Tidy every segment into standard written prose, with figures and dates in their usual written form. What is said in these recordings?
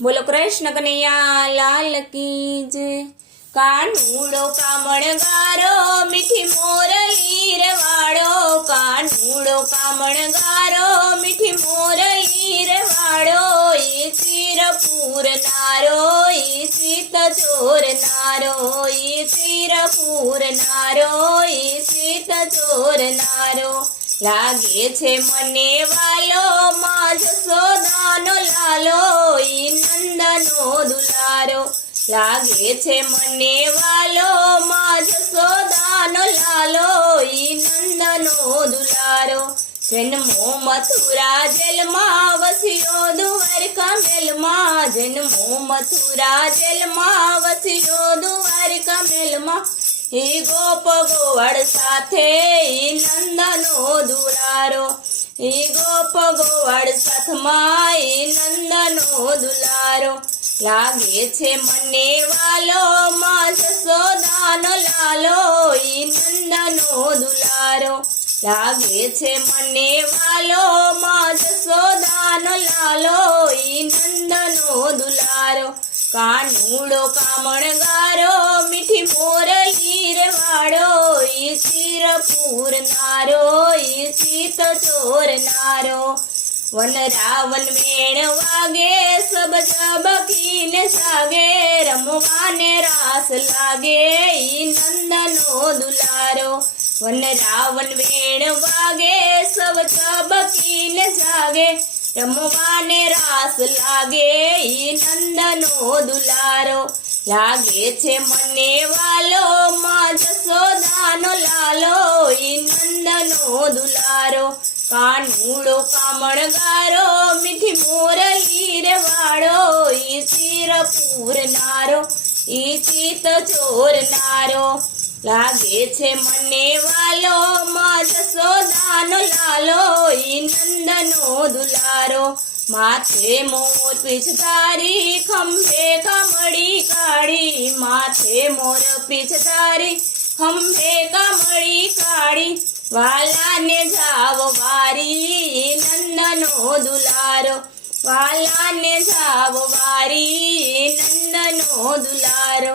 बोलो कृष्ण कन्हैया लाल की जय। कानूड़ो कामण गारो मीठी मोरली रे वाड़ो, कानूड़ो कामण गारो मीठी मोरली रे वाड़ो। ई सिरपुर नारो ई सीत चोर नारो, ई सिरपुर नारो ई सीत चोर नारो। लागे छे मने वालो माँ जसोदानो लालो, ई नंदनो दुलारो। लागे छे मने वालो माँ जसोदानो लालो, ई नंदनो दुलारो। जन्मो मथुरा जेल माँ वसियो द्वारका मेल माँ, जन्मो मथुरा जेल माँ वसियो द्वारका मेल माँ। ई गोप गोवड़ साथे ई नंदनो दुलारो, ई गोप गोवड़ साथ माँ ई नंदनो दुलारो। लागे छे मने वालो माँ जसोदानो लालो, ई नंदनो दुलारो। लागे छे मने वालो माँ जसोदानो लालो, ई नंदनो दुलारो। कानूड़ो कामण गारो मीठी मोरली रे वाड़ो, ई सिरपुर नारो ई सीत चोर नारो। वन रावण मेण वागे सब जबकीने सागे, रमवाने रास लागे ई नंदनो दुलारो। वन रावण वेण वागे सब जबकीने जागे, रमवाने रास लागे ई नंदनो दुलारो। लागे छे मने वालो माँ जसोदानो लालो, ई नंदनो दुलारो। कानूड़ो कामण गारो मीठी मोरली रे वाड़ो, ई सिरपुर नारो ई सीत चोर नारो। लागे छे मने वालो माँ जसोदानो लालो, ई नंदनो दुलारो। माथे मोर पीछधारी खंभे कमड़ी काढ़ी, माथे मोर पीछधारी खंभे कमड़ी काढ़ी। वाला ने जाव वारी नंदनो दुलारो, वाला ने जाव वारी नंदनो दुलारो।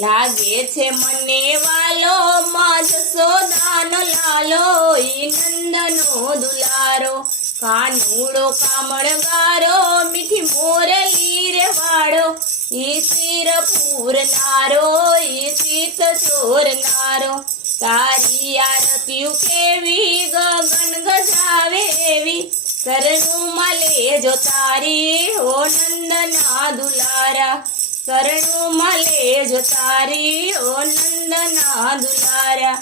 लागे छे मने वालो माँ जसोदानो लालो, ई नंदनो दुलारो। कानूड़ो कामण गारो मीठी मोरली रे वाड़ो, ई सिरपुर नारो ई सीत चोर नारो। तारी आरतीयु केवी गगन गजावे एवी, शरणु मले जो तारी हो नंदना दुलारा। शरणु मले जो तारी हो नंदना दुलारा।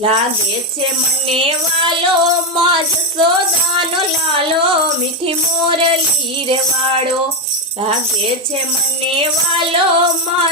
लागे छे मने वालो माँ जसोदानो लालो, मीठी मोरली रे वाड़ो। लागे छे मने वालो माँ